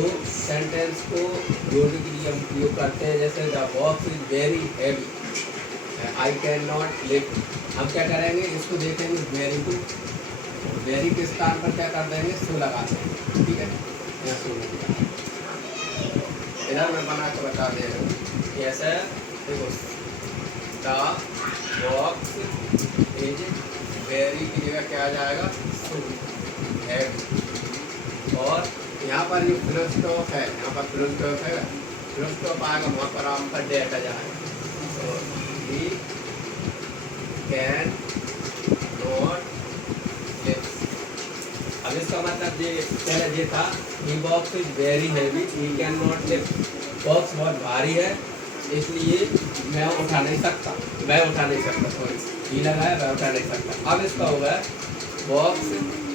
जो सेंटेंस को जोड़ने के लिए हम उपयोग करते हैं, जैसे the box is very heavy, I can not lift, हम क्या करेंगे, इसको देखेंगे वेरी को, वेरी के स्थान पर क्या कर देंगे, सो लगा देंगे, ठीक है, यहाँ सो लगा। इधर मैं बना के बता दे रहा हूँ कैसे, देखो द बॉक्स इज वेरी की जगह क्या आ जाएगा, सो हैवी, और यहाँ पर जो फुल स्टॉप है, यहाँ पर फुल स्टॉप है, फुल स्टॉप आएगा वहाँ पर आम पर डेट आ जाएगा, तो ही कैन नॉट लिफ्ट। अब इसका मतलब ये पहले ये था, he box is very heavy, he can not lift, box बहुत भारी है इसलिए मैं उठा नहीं सकता, मैं उठा नहीं सकता, सॉरी ही लगा है, मैं उठा नहीं सकता। अब इसका होगा बॉक्स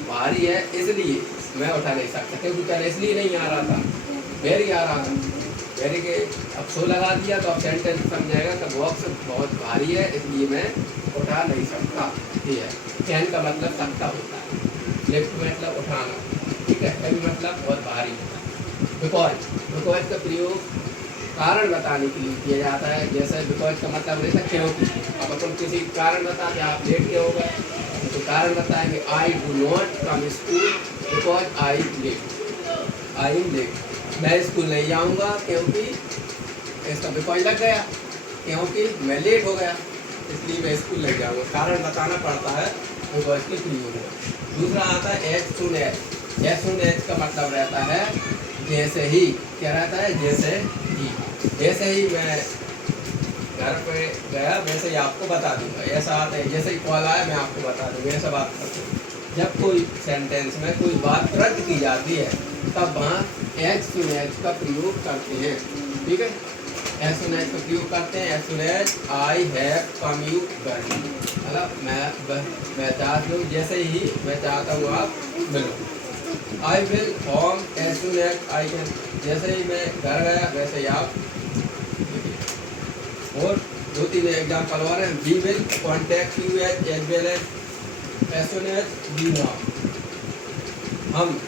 भारी है इसलिए मैं उठा नहीं सकता, क्योंकि पहले इसलिए नहीं आ रहा था, वेरी आ रहा था, वेरी के अब सो लगा दिया तो अब सेंटेंस समझाएगा कि बॉक्स बहुत भारी है इसलिए मैं उठा नहीं सकता। ठीक है, कैन का मतलब सकता होता है, लिफ्ट मतलब उठाना, ठीक है, हैवी मतलब बहुत भारी। बिकॉज, बिकॉज का प्रयोग कारण बताने के लिए किया जाता है, जैसे बिकॉज का मतलब रहता है क्योंकि, अब अपन किसी कारण बताते हैं, आप लेट क्यों होगा तो कारण बताएंगे, I do not come school because I late, I am late, मैं स्कूल नहीं जाऊंगा क्योंकि, इसका बिकॉज लग गया, क्योंकि मैं लेट हो गया इसलिए मैं स्कूल नहीं जाऊंगा, कारण बताना पड़ता है बिकॉज के प्रयोग में। दूसरा आता है as soon as, as soon as का मतलब रहता है जैसे ही, क्या रहता है, जैसे ही, जैसे ही मैं घर पे गया वैसे ही आपको बता दूंगा, ऐसा आता है, जैसे ही कॉल आया मैं आपको बता दूंगा, ऐसा बात करते हैं। जब कोई सेंटेंस में कोई बात तुरंत की जाती है तब वहाँ एज सुन एज का प्रयोग करते हैं, ठीक है, एज सुन एज का प्रयोग करते हैं, as soon as I have come you घर, मतलब मैं चाहता हूँ, जैसे ही मैं चाहता हूँ आप मिलो। I will home as soon as I can, जैसे ही मैं घर गया वैसे ही आप। और 2-3 एग्जाम्पल और हैं, we will contact you as well as soon as we know, हम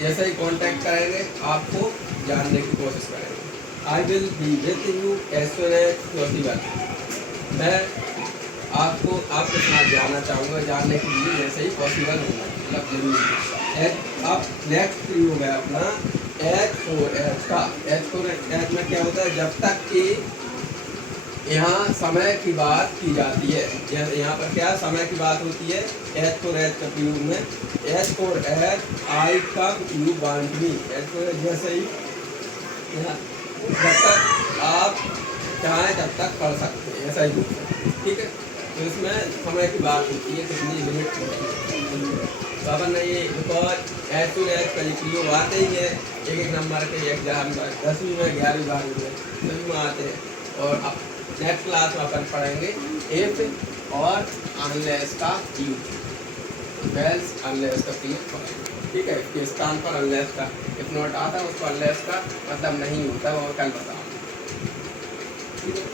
जैसे ही कांटेक्ट करेंगे आपको जानने की कोशिश करेंगे। I will be with you as soon as possible, मैं आपको आपके साथ जाना चाहूँगा, जानने के लिए जैसे ही पॉसिबल होगा, मतलब जरूरी। अब नेक्स्ट प्रयोग है अपना एज फॉर एज का, एज फॉर एज में क्या होता है, जब तक कि यहाँ समय की बात की जाती है, यहाँ पर क्या समय की बात होती है, एज फॉर एज का प्रयोग में, as far as I come you want me, as far as जैसे ही, यहाँ जब तक आप चाहें तब तक पढ़ सकते हैं, ऐसा ही होता है, ठीक है, तो इसमें समय की बात होती है, कितनी लिमिट होती है। तो अपन ये बिकॉज एज फॉर एज का ये प्रयोग आते ही है, एक नंबर के एग्जाम का 10वीं में 11वीं 12वीं में सभी में आते हैं, और अब नेक्स्ट क्लास में अपन पढ़ेंगे इफ और अनलेस का यूज, एल्स अनलेस का प्रयोग पढ़ेंगे, ठीक है, इसके स्थान पर अनलेस का, इफ नॉट आता है उसको अनलेस का मतलब नहीं होता है, और कल बताऊंगा, ठीक है।